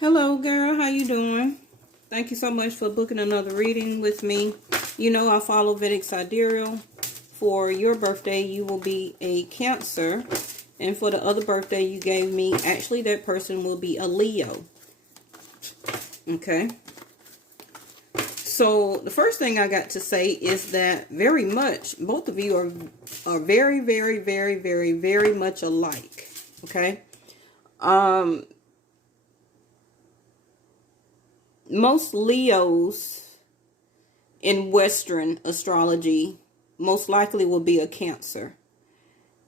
Hello, girl. How you doing? Thank you so much for booking another reading with me. You know I follow Vedic Sidereal. For your birthday, you will be a Cancer. And for the other birthday you gave me, actually that person will be a Leo. Okay. So the first thing I got to say is that very much, both of you are very, very, very, very, very much alike. Okay. Most Leos in Western astrology most likely will be a Cancer.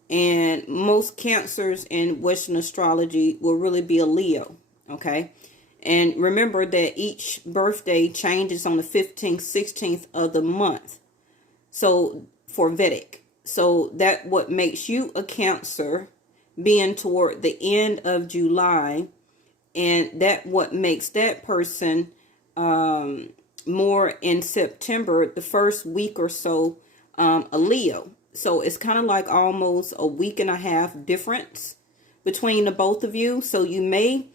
And most Cancers in Western astrology will really be a Leo. Okay. And remember that each birthday changes on the 15th, 16th of the month. So for Vedic. So that what makes you a Cancer, being toward the end of July. And that what makes that person more in September, the first week or so, a Leo. So it's kind of like almost a week and a half difference between the both of you. So you may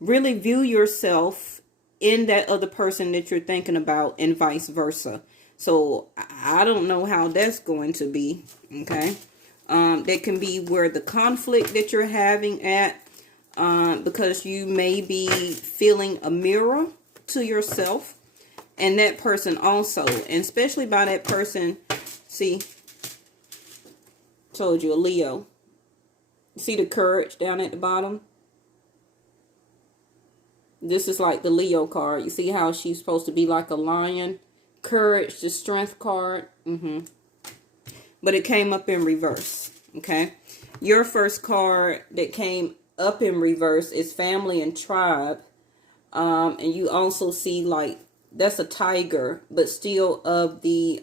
really view yourself in that other person that you're thinking about and vice versa. So I don't know how that's going to be. Okay. That can be where the conflict that you're having at, because you may be feeling a mirror to yourself and that person also, and especially by that person. See, told you, a Leo. See the courage down at the bottom? This is like the Leo card. You see how she's supposed to be like a lion? Courage, the strength card. But it came up in reverse. Okay. Your first card that came up in reverse is family and tribe. And you also see like, that's a tiger, but still of the,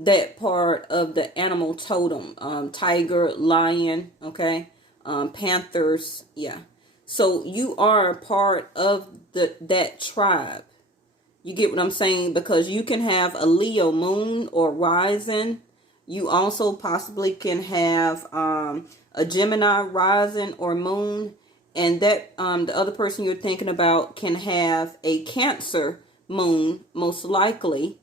that part of the animal totem, tiger, lion, okay, panthers, yeah. So you are a part of that tribe. You get what I'm saying? Because you can have a Leo moon or rising. You also possibly can have a Gemini rising or moon. And that the other person you're thinking about can have a Cancer moon, most likely.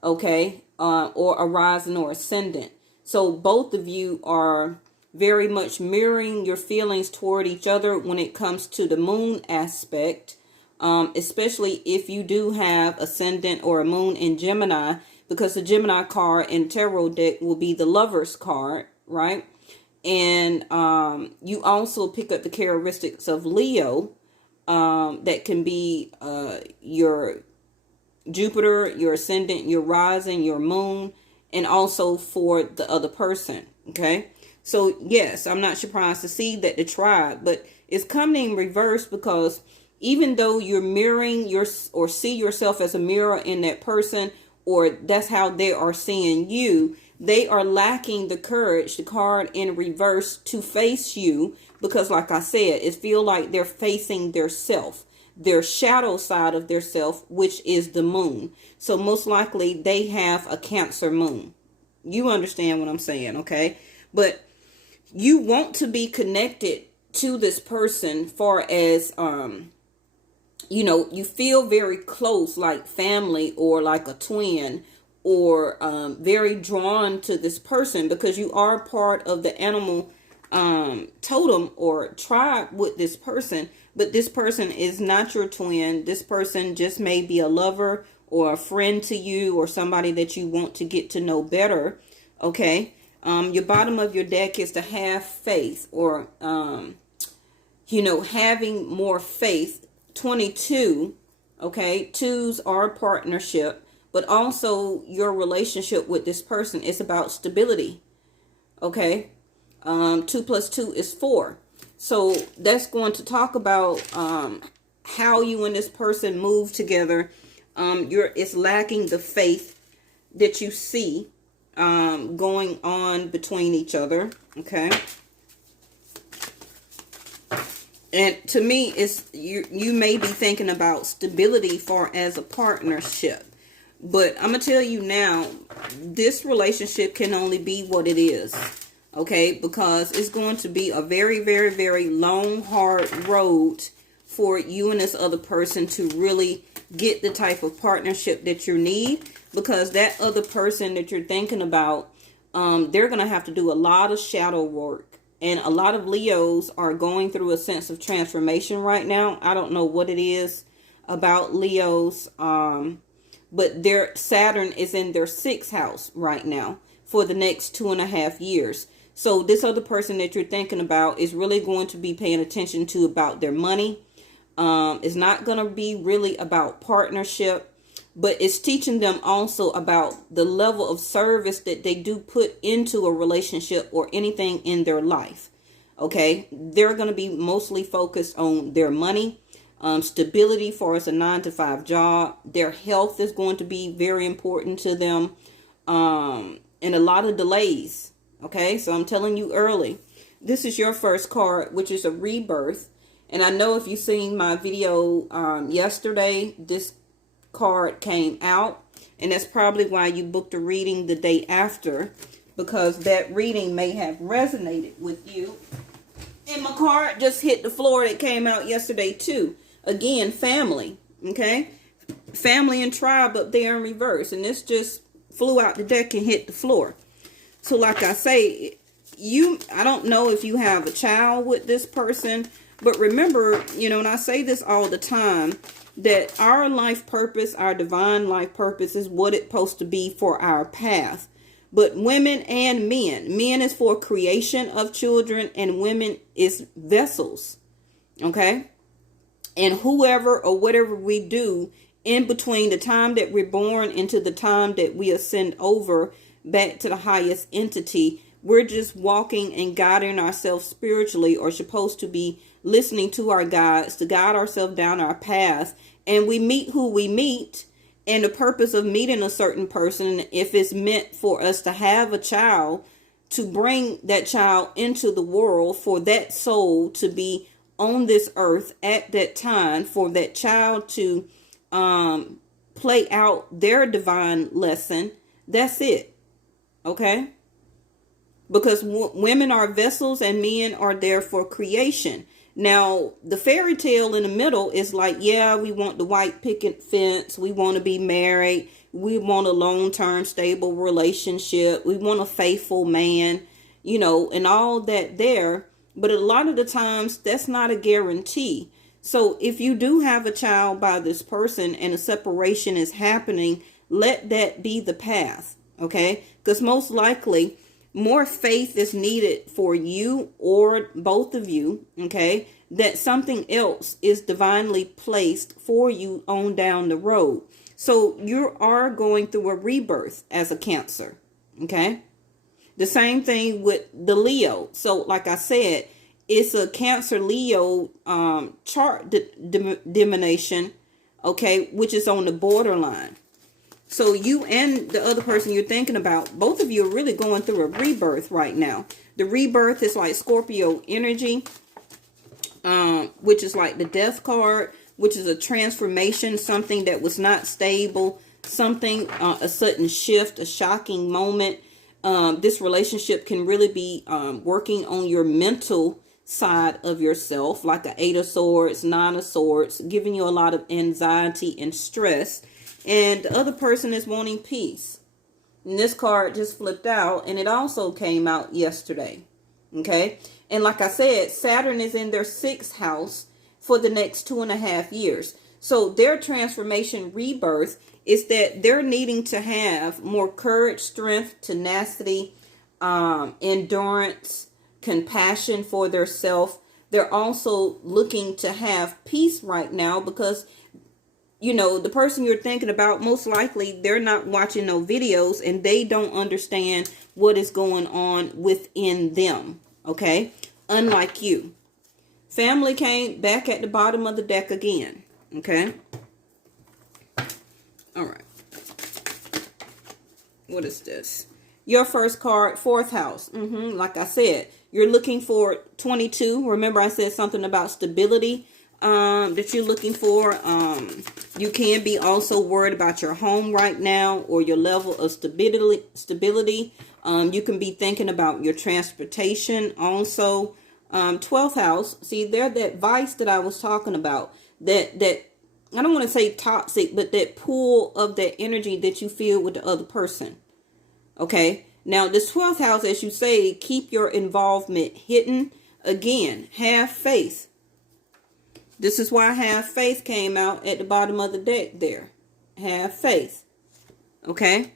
Okay. Or a rising or ascendant. So both of you are very much mirroring your feelings toward each other when it comes to the moon aspect. Especially if you do have ascendant or a moon in Gemini, because the Gemini card in tarot deck will be the Lover's card, right? And you also pick up the characteristics of Leo, that can be your Jupiter, your ascendant, your rising, your moon, and also for the other person. Okay. So yes, I'm not surprised to see that the tribe, but it's coming in reverse, because even though you're mirroring or see yourself as a mirror in that person, or that's how they are seeing you, they are lacking the courage, the card in reverse, to face you, because like I said, it feels like they're facing their self, their shadow side of their self, which is the moon. So most likely they have a Cancer moon. You understand what I'm saying, okay? But you want to be connected to this person, far as you know, you feel very close, like family or like a twin, or very drawn to this person, because you are part of the animal totem or tribe with this person. But this person is not your twin. This person just may be a lover or a friend to you, or somebody that you want to get to know better. Okay. Your bottom of your deck is to have faith, or you know, having more faith. 22. Okay. Twos are partnership, but also your relationship with this person is about stability. Okay. 2 plus 2 is 4. So that's going to talk about how you and this person move together. It's lacking the faith that you see going on between each other. Okay. And to me, it's you may be thinking about stability for as a partnership. But I'm going to tell you now, this relationship can only be what it is. Okay, because it's going to be a very, very, very long, hard road for you and this other person to really get the type of partnership that you need, because that other person that you're thinking about, they're going to have to do a lot of shadow work. And a lot of Leos are going through a sense of transformation right now. I don't know what it is about Leos, but their Saturn is in their 6th house right now for the next 2.5 years. So this other person that you're thinking about is really going to be paying attention to about their money. It's not going to be really about partnership, but it's teaching them also about the level of service that they do put into a relationship or anything in their life. Okay, they're going to be mostly focused on their money, stability for us, a 9-to-5 job. Their health is going to be very important to them, and a lot of delays. Okay, so I'm telling you early. This is your first card, which is a rebirth. And I know if you've seen my video yesterday, this card came out. And that's probably why you booked a reading the day after, because that reading may have resonated with you. And my card just hit the floor that came out yesterday too. Again, family. Okay, family and tribe up there in reverse. And this just flew out the deck and hit the floor. So like I say, I don't know if you have a child with this person, but remember, and I say this all the time, that our life purpose, our divine life purpose, is what it's supposed to be for our path. But women and men is for creation of children, and women is vessels. Okay? And whoever or whatever we do in between the time that we're born into the time that we ascend over back to the highest entity, we're just walking and guiding ourselves spiritually, or supposed to be listening to our guides to guide ourselves down our path. And we meet who we meet, and the purpose of meeting a certain person, if it's meant for us to have a child, to bring that child into the world, for that soul to be on this earth at that time, for that child to play out their divine lesson. That's it. Okay? Because women are vessels and men are there for creation. Now, the fairy tale in the middle is like, yeah, we want the white picket fence. We want to be married. We want a long-term stable relationship. We want a faithful man, and all that there. But a lot of the times that's not a guarantee. So if you do have a child by this person and a separation is happening, let that be the path. Okay? Because most likely more faith is needed for you or both of you, okay, that something else is divinely placed for you on down the road. So you are going through a rebirth as a Cancer, okay? The same thing with the Leo. So like I said, it's a Cancer Leo chart divination, okay, which is on the borderline. So you and the other person you're thinking about, both of you are really going through a rebirth right now. The rebirth is like Scorpio energy, which is like the Death card, which is a transformation, something that was not stable, something, a sudden shift, a shocking moment. This relationship can really be working on your mental side of yourself, like the 8 of Swords, 9 of Swords, giving you a lot of anxiety and stress. And the other person is wanting peace. And this card just flipped out, and it also came out yesterday. Okay? And like I said, Saturn is in their 6th house for the next 2.5 years. So their transformation rebirth is that they're needing to have more courage, strength, tenacity, endurance, compassion for their self. They're also looking to have peace right now because the person you're thinking about, most likely they're not watching no videos and they don't understand what is going on within them. Okay? Unlike you. Family came back at the bottom of the deck again. Okay? All right. What is this? Your first card, 4th house. Like I said, you're looking for 22. Remember I said something about stability. That you're looking for. You can be also worried about your home right now or your level of stability. You can be thinking about your transportation also. 12th house. See, they're that vice that I was talking about. That I don't want to say toxic, but that pull of that energy that you feel with the other person. Okay. Now, this 12th house, as you say, keep your involvement hidden. Again, have faith. This is why have faith came out at the bottom of the deck there. Have faith. Okay.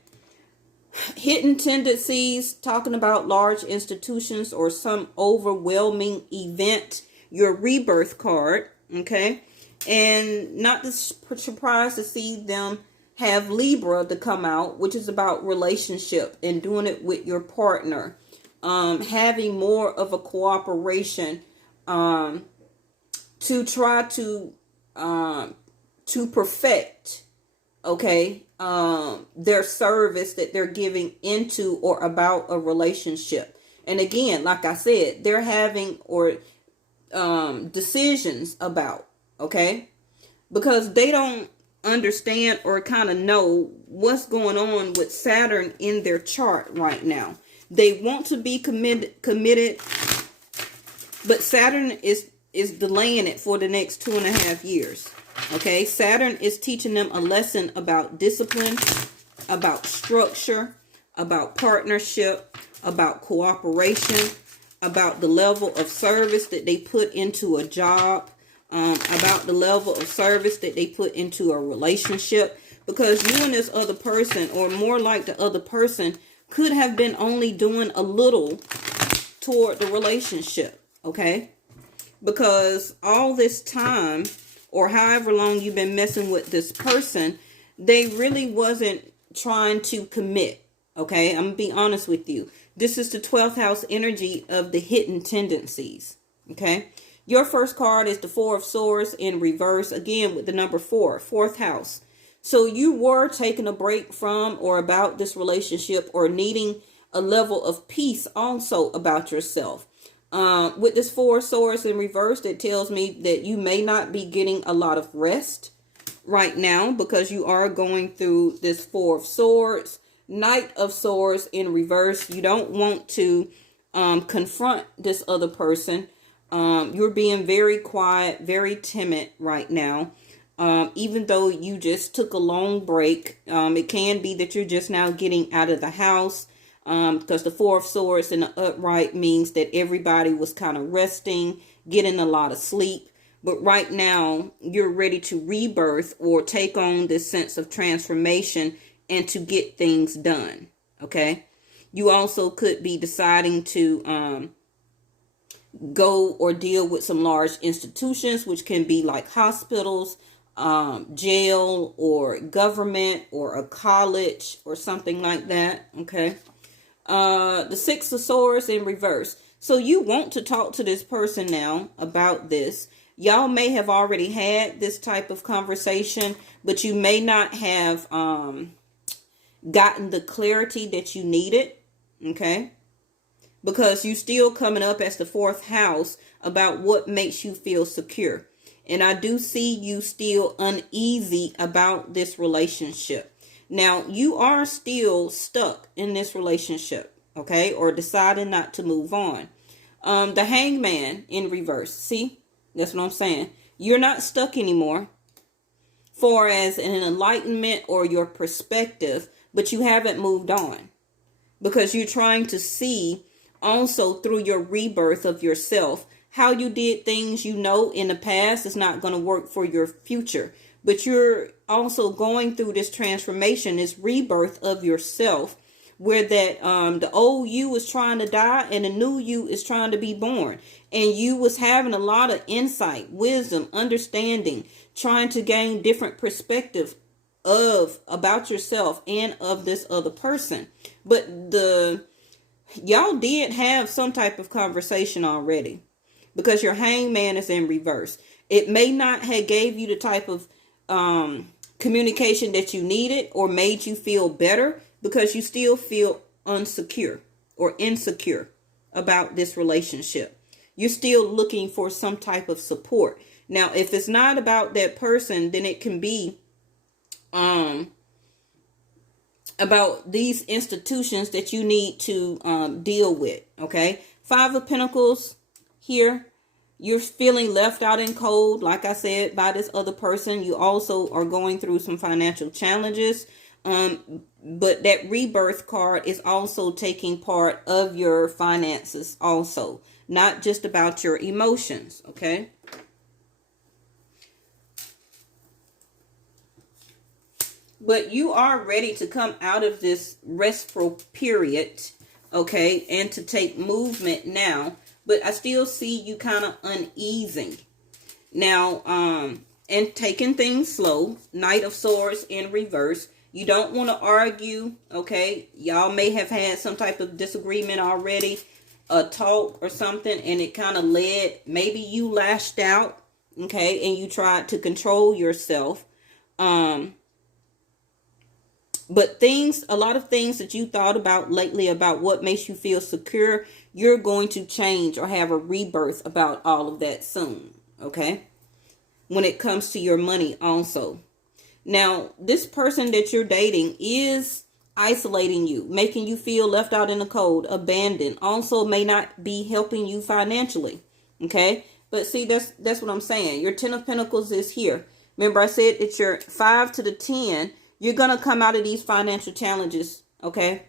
Hidden tendencies, talking about large institutions or some overwhelming event. Your rebirth card. Okay. And not surprised to see them have Libra to come out, which is about relationship and doing it with your partner. Having more of a cooperation to try to perfect, okay, their service that they're giving into or about a relationship. And again, like I said, they're having decisions about, okay, because they don't understand or kind of know what's going on with Saturn in their chart right now. They want to be committed, but Saturn is delaying it for the next 2.5 years. Okay, Saturn is teaching them a lesson about discipline, about structure, about partnership, about cooperation, about the level of service that they put into a job, about the level of service that they put into a relationship. Because you and this other person, or more like the other person, could have been only doing a little toward the relationship. Okay, because all this time, or however long you've been messing with this person, they really wasn't trying to commit. Okay, I'm gonna be honest with you. This is the 12th house energy of the hidden tendencies. Okay, your first card is the Four of Swords in reverse, again with the number 4, 4th house. So you were taking a break from or about this relationship, or needing a level of peace also about yourself. With this 4 of Swords in reverse, that tells me that you may not be getting a lot of rest right now, because you are going through this 4 of Swords. Knight of Swords in reverse. You don't want to confront this other person. You're being very quiet, very timid right now. Even though you just took a long break, it can be that you're just now getting out of the house. Because the 4 of Swords in the upright means that everybody was kind of resting, getting a lot of sleep. But right now, you're ready to rebirth or take on this sense of transformation and to get things done. Okay. You also could be deciding to go or deal with some large institutions, which can be like hospitals, jail, or government, or a college, or something like that. Okay. The 6 of Swords in reverse. So you want to talk to this person now about this. Y'all may have already had this type of conversation, but you may not have gotten the clarity that you needed. Okay. Because you still coming up as the 4th house about what makes you feel secure. And I do see you still uneasy about this relationship. Now, you are still stuck in this relationship, okay? Or deciding not to move on. The Hangman in reverse. See? That's what I'm saying. You're not stuck anymore, far as an enlightenment or your perspective, but you haven't moved on. Because you're trying to see also through your rebirth of yourself, how you did things in the past is not going to work for your future. But you're also going through this transformation, this rebirth of yourself, where that the old you is trying to die and the new you is trying to be born. And you was having a lot of insight, wisdom, understanding, trying to gain different perspective about yourself and of this other person. But y'all did have some type of conversation already, because your Hangman is in reverse. It may not have gave you the type of communication that you needed or made you feel better, because you still feel unsecure or insecure about this relationship. You're still looking for some type of support. Now, if it's not about that person, then it can be about these institutions that you need to deal with. Okay. 5 of Pentacles here. You're feeling left out in cold, like I said, by this other person. You also are going through some financial challenges. But that rebirth card is also taking part of your finances also, not just about your emotions, okay? But you are ready to come out of this restful period, okay, and to take movement now. But I still see you kind of uneasy now, and taking things slow. Knight of Swords in reverse. You don't want to argue, okay? Y'all may have had some type of disagreement already, a talk or something, and it kind of led, maybe you lashed out, okay, and you tried to control yourself. But a lot of things that you thought about lately about what makes you feel secure, you're going to change or have a rebirth about all of that soon, okay? When it comes to your money also. Now, this person that you're dating is isolating you, making you feel left out in the cold, abandoned. Also may not be helping you financially, okay? But see, that's what I'm saying. Your 10 of Pentacles is here. Remember, I said it's your 5 to the 10. You're going to come out of these financial challenges, okay?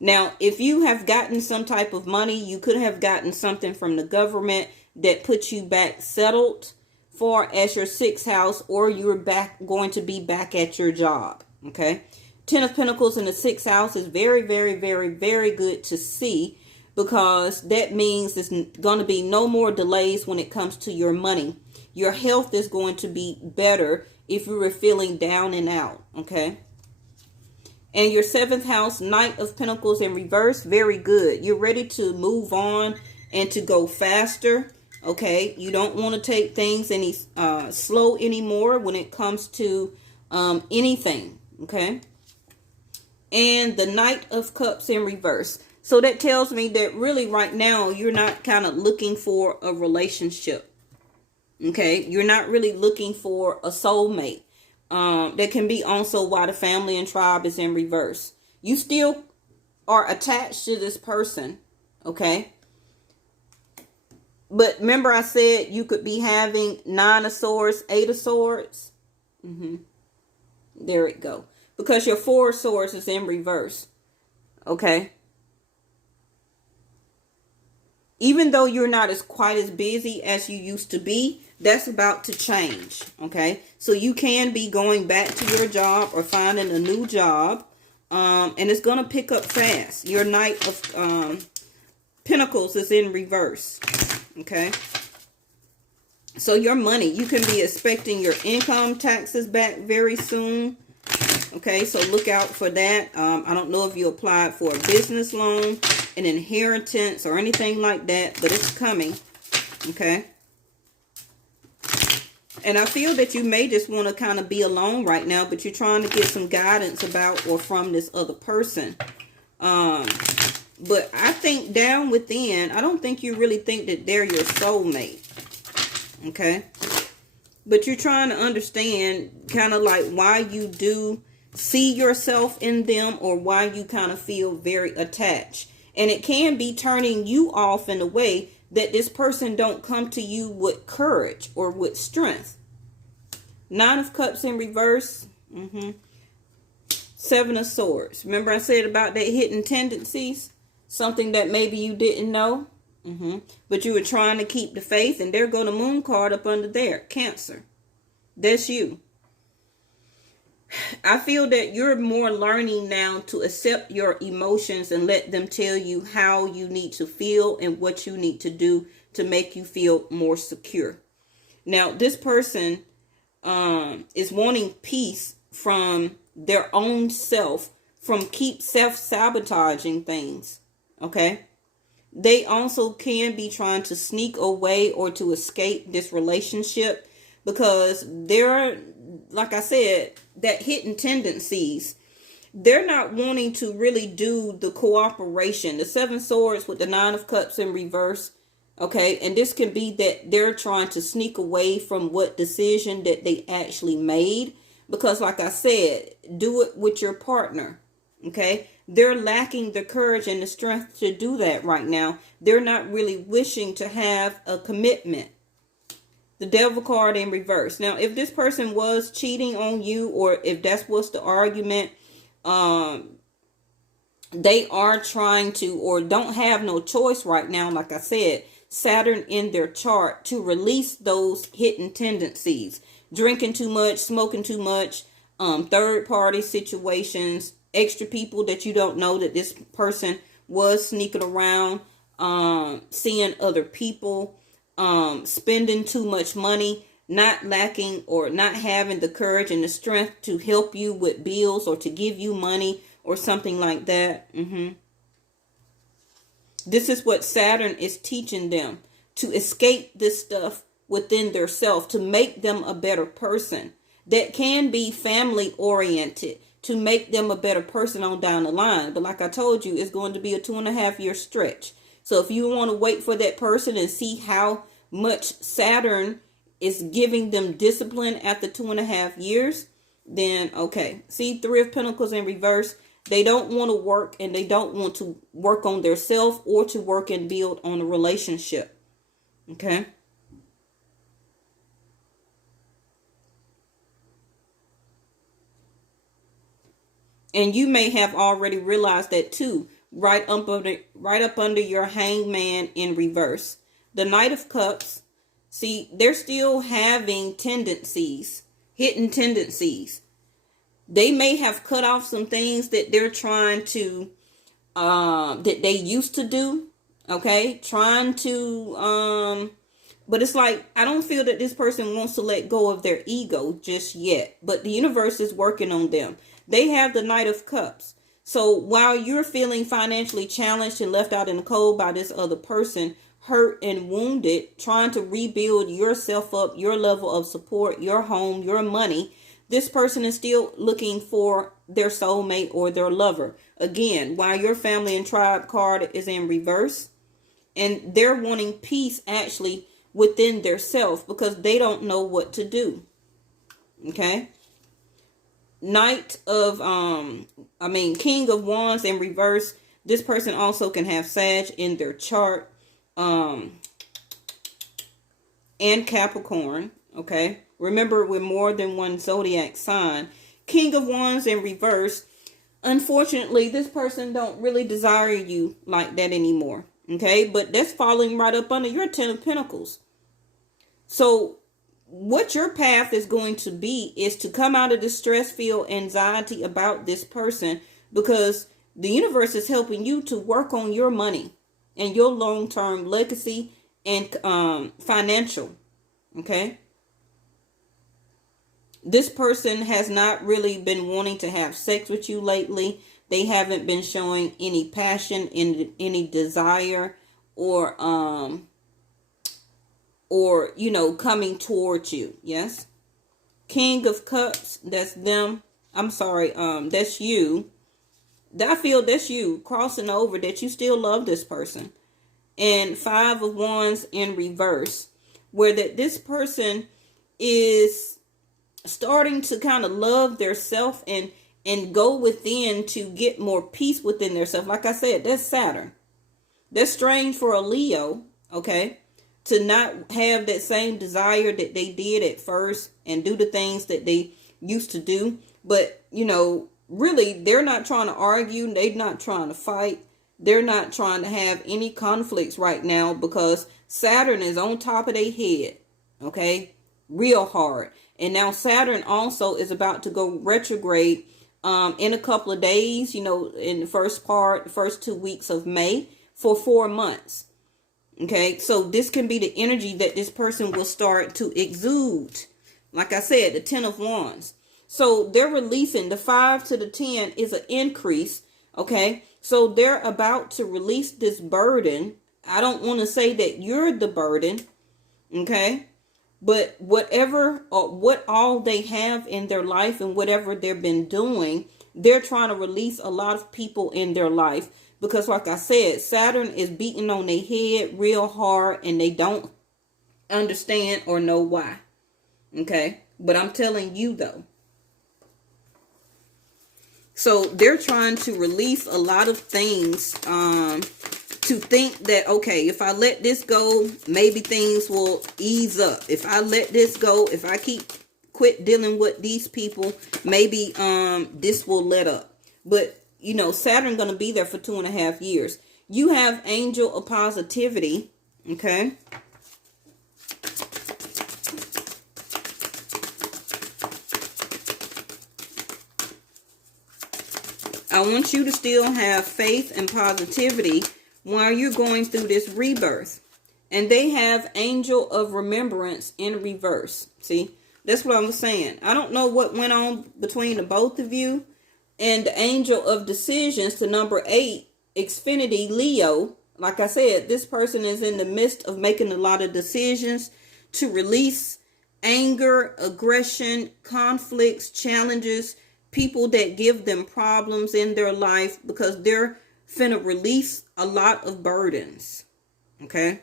Now, if you have gotten some type of money, you could have gotten something from the government that puts you back settled for as your 6th house, or you're going to be back at your job, okay? 10 of Pentacles in the 6th house is very, very, very, very good to see, because that means there's going to be no more delays when it comes to your money. Your health is going to be better if you were feeling down and out, okay? And your 7th house, Knight of Pentacles in reverse, very good. You're ready to move on and to go faster, okay? You don't want to take things any slow anymore when it comes to anything, okay? And the Knight of Cups in reverse. So that tells me that really right now you're not kind of looking for a relationship, okay? You're not really looking for a soulmate. That can be also why the Family and Tribe is in reverse. You still are attached to this person, okay? But remember I said you could be having 9 of Swords, 8 of Swords. There it go. Because your 4 of Swords is in reverse, okay? Even though you're not quite as busy as you used to be, that's about to change, okay? So you can be going back to your job or finding a new job, and it's going to pick up fast. Your Knight of Pentacles is in reverse, okay? So your money, you can be expecting your income taxes back very soon, okay? So look out for that. I don't know if you applied for a business loan, an inheritance, or anything like that, but it's coming, okay? And I feel that you may just want to kind of be alone right now, but you're trying to get some guidance about or from this other person. But I think down within, I don't think you really think that they're your soulmate, okay? But you're trying to understand kind of like why you do see yourself in them, or why you kind of feel very attached. And it can be turning you off in a way that this person don't come to you with courage or with strength. 9 of Cups in reverse. 7 of Swords. Remember I said about that hidden tendencies? Something that maybe you didn't know. But you were trying to keep the faith. And there go the Moon card up under there. Cancer. That's you. I feel that you're more learning now to accept your emotions and let them tell you how you need to feel and what you need to do to make you feel more secure. Now, this person is wanting peace from their own self, from keep self-sabotaging things, okay? They also can be trying to sneak away or to escape this relationship, because they're, like I said, that hidden tendencies, they're not wanting to really do the cooperation. The 7 Swords with the 9 of Cups in reverse, okay? And this can be that they're trying to sneak away from what decision that they actually made, because like I said, do it with your partner, okay? they're lacking the courage and the strength to do that right now. They're not really wishing to have a commitment. The Devil card in reverse. Now, if this person was cheating on you, or if that's what's the argument, they are trying to, or don't have no choice right now, like I said, Saturn in their chart, to release those hidden tendencies. Drinking too much, smoking too much, third party situations, extra people that you don't know that this person was sneaking around, seeing other people, spending too much money, not lacking or not having the courage and the strength to help you with bills or to give you money or something like that. This is what Saturn is teaching them, to escape this stuff within their self, to make them a better person. That can be family oriented, to make them a better person on down the line. But like I told you, it's going to be a 2.5 year stretch. So if you want to wait for that person and see how much Saturn is giving them discipline after 2.5 years, then okay. See, Three of Pentacles in reverse. They don't want to work, and they don't want to work on their self or to work and build on a relationship. Okay. And you may have already realized that too, right up under your Hangman in reverse. The Knight of Cups. See, they're still having tendencies, hidden tendencies. They may have cut off some things that they're trying to, that they used to do. Okay. Trying to, but it's like, I don't feel that this person wants to let go of their ego just yet. But the universe is working on them. They have the Knight of Cups. So while you're feeling financially challenged and left out in the cold by this other person, hurt and wounded, trying to rebuild yourself up, your level of support, your home, your money, this person is still looking for their soulmate or their lover. Again, while your family and tribe card is in reverse, and they're wanting peace actually within their self because they don't know what to do. Okay. Knight of, King of Wands in reverse. This person also can have Sag in their chart. And Capricorn. Okay. Remember, with more than one zodiac sign. King of Wands in reverse. Unfortunately, this person don't really desire you like that anymore. Okay. But that's falling right up under your Ten of Pentacles. So what your path is going to be is to come out of the stress, feel anxiety about this person, because the universe is helping you to work on your money and your long-term legacy and financial. Okay. This person has not really been wanting to have sex with you lately. They haven't been showing any passion, any desire, or coming towards you. Yes. King of Cups, that's them. I'm sorry, that's you. I feel that's you crossing over, that you still love this person. And Five of Wands in reverse, where that this person is starting to kind of love their self and go within to get more peace within their self. Like I said, that's Saturn. That's strange for a Leo, okay, to not have that same desire that they did at first and do the things that they used to do. But, really, they're not trying to argue. They're not trying to fight. They're not trying to have any conflicts right now because Saturn is on top of their head, okay, real hard. And now Saturn also is about to go retrograde in a couple of days, in the first 2 weeks of May for 4 months. Okay, so this can be the energy that this person will start to exude. Like I said, the 10 of Wands. So they're releasing the 5 to the 10 is an increase. Okay, so they're about to release this burden. I don't want to say that you're the burden. Okay, but whatever or what all they have in their life and whatever they've been doing, they're trying to release a lot of people in their life. Because like I said, Saturn is beating on their head real hard and they don't understand or know why. Okay. But I'm telling you though. So they're trying to release a lot of things, to think that, okay, if I let this go, maybe things will ease up. If I let this go, if I quit dealing with these people, maybe this will let up. But you know, Saturn gonna be there for 2.5 years. You have angel of positivity, okay? I want you to still have faith and positivity while you're going through this rebirth. And they have angel of remembrance in reverse. See, that's what I was saying. I don't know what went on between the both of you. And the angel of decisions to number 8, Xfinity Leo. Like I said, this person is in the midst of making a lot of decisions to release anger, aggression, conflicts, challenges, people that give them problems in their life, because they're finna release a lot of burdens. Okay?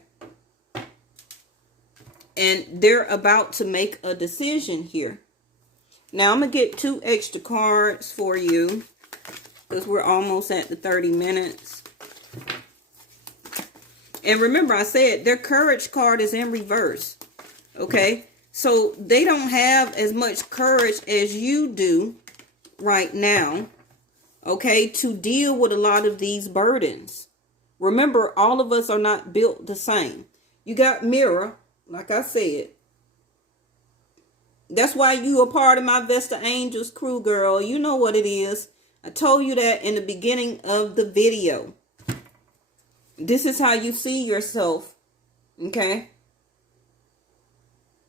And they're about to make a decision here. Now, I'm going to get 2 extra cards for you, because we're almost at the 30 minutes. And remember, I said their courage card is in reverse. Okay? So, they don't have as much courage as you do right now, okay, to deal with a lot of these burdens. Remember, all of us are not built the same. You got Mirror, like I said. That's why you are part of my Vesta Angels crew, girl. You know what it is. I told you that in the beginning of the video. This is how you see yourself, okay?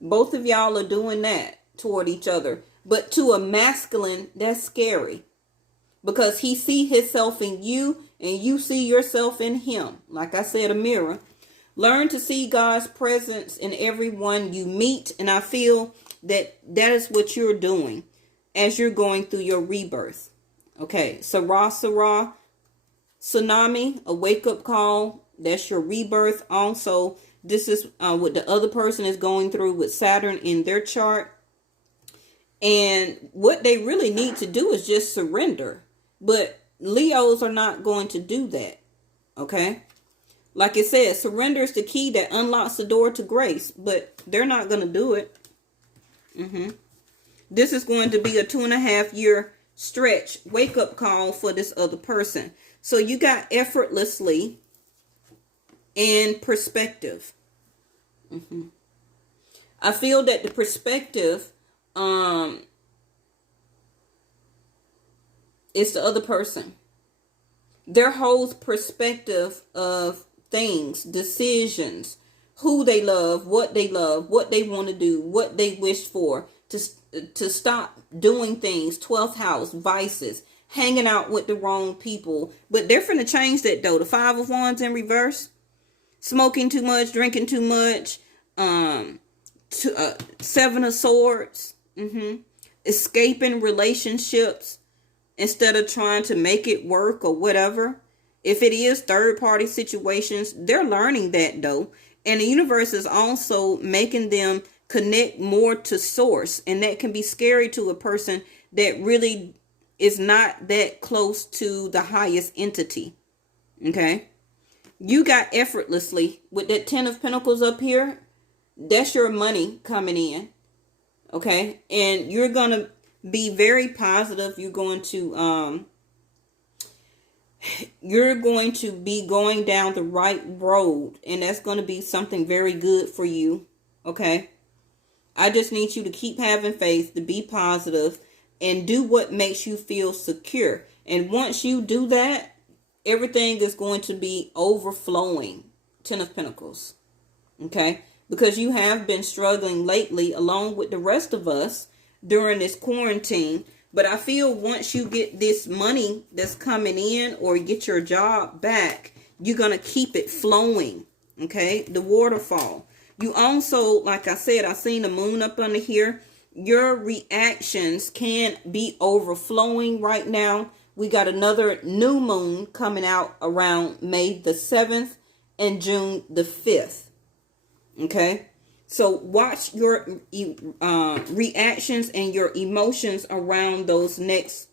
Both of y'all are doing that toward each other. But to a masculine, that's scary. Because he see himself in you and you see yourself in him. Like I said, a mirror. Learn to see God's presence in everyone you meet. And I feel that is what you're doing as you're going through your rebirth. Okay, Sarah, tsunami, a wake-up call. That's your rebirth. Also, this is what the other person is going through with Saturn in their chart. And what they really need to do is just surrender. But Leos are not going to do that. Okay? Like it says, surrender is the key that unlocks the door to grace. But they're not going to do it. This is going to be a 2.5 year stretch wake-up call for this other person. So you got effortlessly and perspective. I feel that the perspective it's the other person. Their whole perspective of things, decisions, who they love, what they want to do, what they wish for, to stop doing things, 12th house, vices, hanging out with the wrong people. But they're finna change that though. The 5 of Wands in reverse, smoking too much, drinking too much, 7 of Swords, escaping relationships instead of trying to make it work or whatever. If it is third party situations, they're learning that though. And the universe is also making them connect more to source. And that can be scary to a person that really is not that close to the highest entity. Okay. You got effortlessly with that 10 of Pentacles up here. That's your money coming in. Okay. And you're going to be very positive. You're going to be going down the right road. And that's going to be something very good for you. Okay. I just need you to keep having faith, to be positive, and do what makes you feel secure. And once you do that, everything is going to be overflowing. 10 of Pentacles. Okay. Because you have been struggling lately along with the rest of us during this quarantine. But I feel once you get this money that's coming in or get your job back, you're going to keep it flowing. Okay. The waterfall. You also, like I said, I seen the moon up under here. Your reactions can be overflowing right now. We got another new moon coming out around May the 7th and June the 5th. Okay. So watch your reactions and your emotions around those next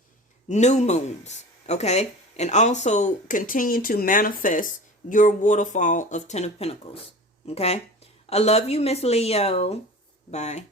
new moons, okay? And also continue to manifest your waterfall of Ten of Pentacles, okay? I love you, Miss Leo. Bye.